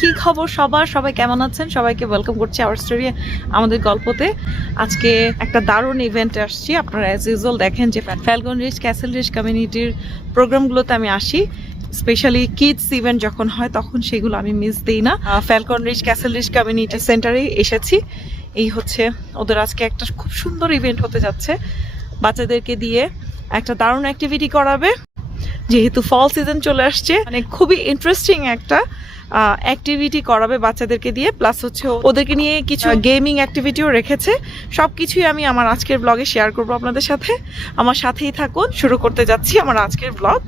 কি খবর সবাই কেমন আছেন? সবাইকে ওয়েলকাম করছি আওয়ার স্টোরি, আমাদের গল্পতে। আজকে একটা দারুণ ইভেন্টে আসছি। আপনারা অ্যাজ ইউজুয়াল দেখেন যে ফ্যালকন রিজ ক্যাসেল রিজ কমিউনিটির প্রোগ্রামগুলোতে আমি আসি, স্পেশালি কিডস ইভেন্ট যখন হয় তখন সেগুলো আমি মিস দিই না। Falcon Ridge Castle Ridge community সেন্টারে এসেছি। এই হচ্ছে ওদের আজকে একটা খুব সুন্দর ইভেন্ট হতে যাচ্ছে। বাচ্চাদেরকে দিয়ে একটা দারুণ অ্যাক্টিভিটি করাবে, যেহেতু ফল সিজন চলে আসছে। মানে খুবই ইন্টারেস্টিং একটা অ্যাক্টিভিটি করাবে বাচ্চাদেরকে দিয়ে, প্লাস হচ্ছে ওদেরকে নিয়ে কিছু গেমিং অ্যাক্টিভিটিও রেখেছে। সব কিছুই আমি আমার আজকের ব্লগে শেয়ার করবো আপনাদের সাথে। আমার সাথেই থাকুন, শুরু করতে যাচ্ছি আমার আজকের ব্লগ।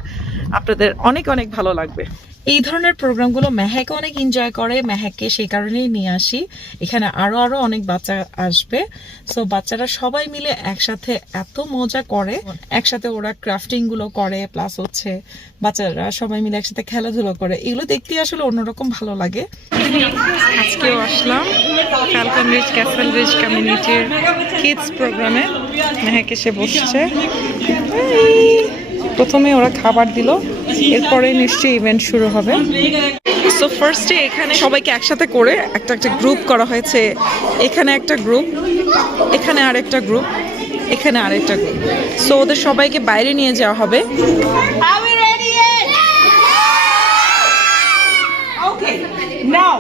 আপনাদের অনেক অনেক ভালো লাগবে। এই ধরনের প্রোগ্রামগুলো মেহেক অনেক এনজয় করে, মেহেককে সেই কারণেই নিয়ে আসি। এখানে আরো অনেক বাচ্চা আসবে। সো বাচ্চারা সবাই মিলে একসাথে এত মজা করে, একসাথে ওরা ক্রাফটিং গুলো করে, প্লাস হচ্ছে বাচ্চারা সবাই মিলে একসাথে খেলাধুলো করে। এগুলো দেখতে আসলে অন্যরকম ভালো লাগে। আজকেও আসলাম ফ্যালকন রিজ ক্যাসেল রিজ কমিউনিটির কিডস প্রোগ্রামে। মেহেক এসে বসছে। প্রথমে ওরা খাবার দিল, এরপরে নিশ্চয়ই ইভেন্ট শুরু হবে। সো ফার্স্টে এখানে সবাইকে একসাথে করে একটা গ্রুপ করা হয়েছে। এখানে একটা গ্রুপ, এখানে আরেকটা গ্রুপ, এখানে আরেকটা গ্রুপ। সো ওদের সবাইকে বাইরে নিয়ে যাওয়া হবে। Okay, now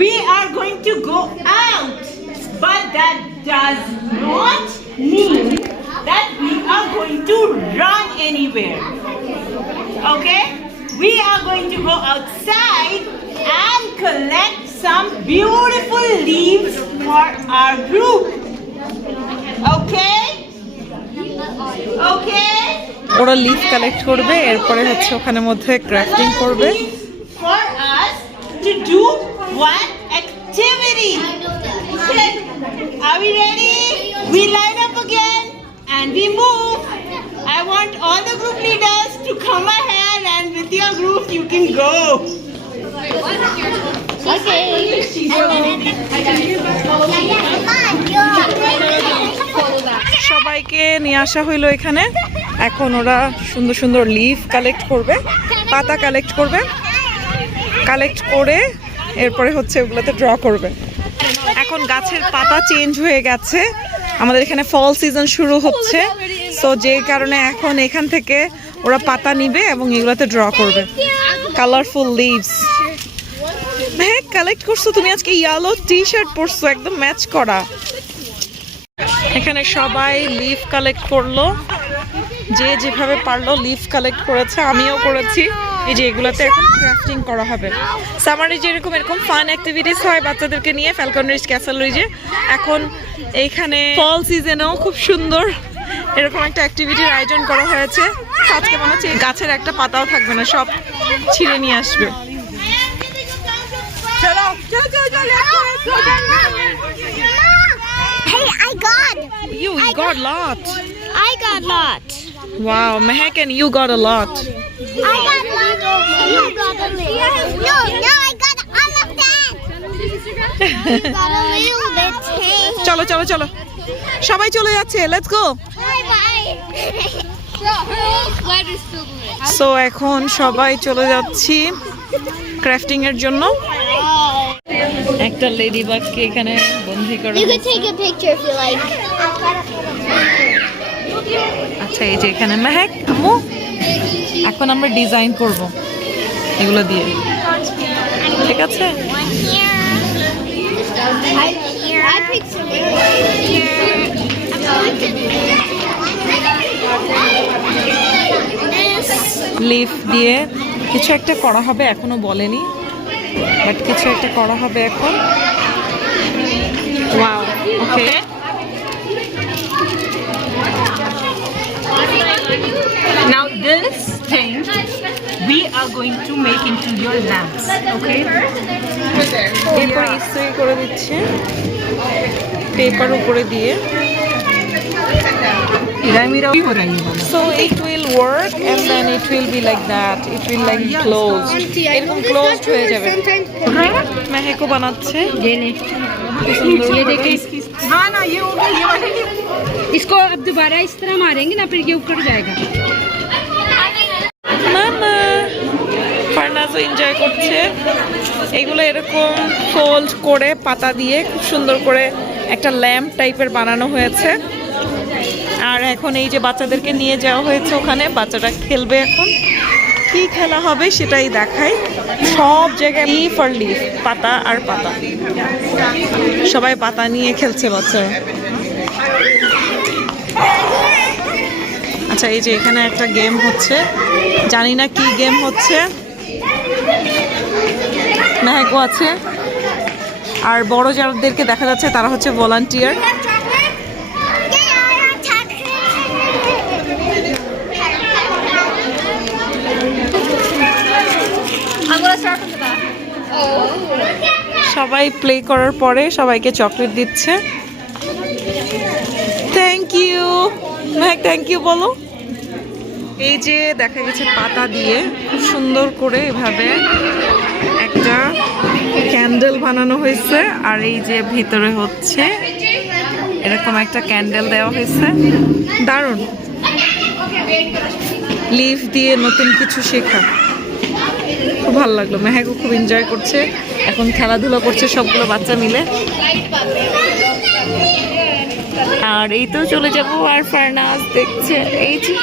we are going to go out, but that does not mean that we are going to run anywhere. Okay? We are going to go outside and collect some beautiful leaves for our group. Okay? Okay? ওরা leaf collect করবে, এরপরে হচ্ছে ওখানে মধ্যে crafting করবে। For us to do one activity. Are we ready? We line up again and we move. I want all the group leaders to come ahead, and with your group you can go. সবাইকে নিয়ে আসা হইলো এখানে। এখন ওরা সুন্দর সুন্দর leaf collect করবে, পাতা কালেক্ট করবে, কালেক্ট করে এরপরে হচ্ছে ওগুলোতে ড্র করবে। এখন গাছের পাতা চেঞ্জ হয়ে গেছে, আমাদের এখানে ফল সিজন শুরু হচ্ছে। সো যে কারণে এখন এখান থেকে ওরা পাতা নিবে এবং এগুলোতে ড্র করবে। Colourful leaves. হ্যাঁ, কালেক্ট করছো তুমি আজকে, ইয়েলো টি শার্ট পরছো, একদম ম্যাচ করা। এখানে সবাই লিফ কালেক্ট করলো, যে যেভাবে পারলো লিফ কালেক্ট করেছে, আমিও করেছি। এই যে এগুলোতে এখন ক্রাফটিং করা হবে। সামারে যেরকম এরকম ফান অ্যাক্টিভিটিস হয় বাচ্চাদেরকে নিয়ে ফ্যালকন রিজ ক্যাসেল রিজে, এখন এইখানে ফল সিজনেও খুব সুন্দর এরকম একটা অ্যাক্টিভিটির আয়োজন করা হয়েছে। আজকে মনে হচ্ছে গাছের একটা পাতাও থাকবে না, সব ছিঁড়ে নিয়ে আসবে। Hey, I got lot. I got lot. Wow, Mehak and you got a lot. I got lot. You got a little. No, I got all of that. You got a little bit. চলো চলো চলো, সবাই চলে যাচ্ছে, let's go. Bye. So এখন সবাই চলে যাচ্ছি ক্রাফটিং এর জন্য। একটা লেডি বাগকে এখানে বন্দি করা। You can take a picture if you like. আচ্ছা, এই যে এখানে মেহেক আম্মু, এখন আমরা ডিজাইন করব এগুলো দিয়ে, ঠিক আছে? One here. I picked some here. I'm going to this. Leaf দিয়ে কিছু একটা করা হবে, এখনো বলেনি, বাট কিছু একটা করা হবে এখন। Wow, okay. Now this thing we are going to make into your lamps. Okay? এরপরে ইস্ত্রি করে দিচ্ছে পেপার উপরে দিয়ে। So it will work and then it will be like that. It will like closed. এরকম closed হয়ে যাবে। মেহেকও বানাচ্ছে। ये देखिए हाँ ना ये हो गया, ये वाले इसको अब दोबारा इस तरह मारेंगे ना, फिर ये ऊपर जाएगा। Mama, ফারনাজও এনজয় করছে। এগুলো এরকম ফোল্ড করে পাতা দিয়ে খুব সুন্দর করে একটা ল্যাম্প টাইপের বানানো হয়েছে। আর এখন এই যে বাচ্চাদেরকে নিয়ে যাওয়া হয়েছে ওখানে, বাচ্চারা খেলবে। এখন কি খেলা হবে সেটাই দেখাই। সব জায়গায় লিফ আর লিফ, পাতা আর পাতা, সবাই পাতা নিয়ে খেলছে বাচ্চারা। আচ্ছা, এই যে এখানে একটা গেম হচ্ছে, জানি না কি গেম হচ্ছে। মেহেকও আছে, আর বড় যাদেরকে দেখা যাচ্ছে তারা হচ্ছে ভলান্টিয়ার। সবাই প্লে করার পরে সবাইকে চকলেট দিচ্ছে। Thank you Mehek, thank you বলো। এই যে দেখা গেছে পাতা দিয়ে খুব সুন্দর করে এভাবে একটা ক্যান্ডেল বানানো হয়েছে। আর এই যে ভিতরে হচ্ছে এরকম একটা ক্যান্ডেল দেওয়া হয়েছে, দারুণ। লিফ দিয়ে নতুন কিছু শেখা, খুব ভালো লাগলো। মেহেকও খুব এনজয় করছে, এখন খেলাধুলা করছে সবগুলো বাচ্চা মিলে। আর এই তো চলে যাবো, আর ফারনাজ দেখছে এই যে